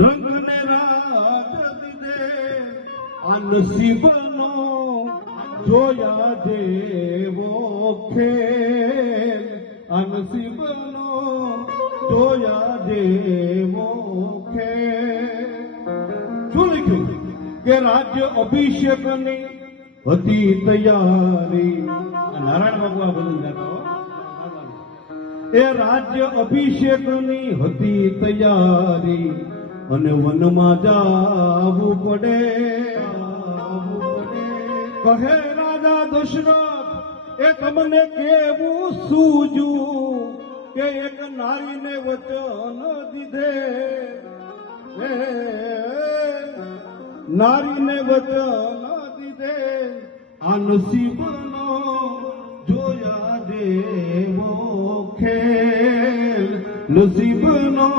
રંગને રાત દીધે આ નસીબનો જોયા જેવો ખેલ, આ નસીબનો જોયા જેવો ખેલ. શું લખ્યું કે રાજ્ય અભિષેકની હતી તૈયારી. નારાયણ બાબુ આ બધું ગાતા. એ રાજ્ય અભિષેકની હતી તૈયારી અને વનમાં જાવું પડે. કહે રાજા દશરથ એ તમને કેવું સૂજ્યું કે એક નારીને વચન દીધે, નારીને વચન દીધે આ નસીબનો જોયા દેવો ખેલ, નસીબનો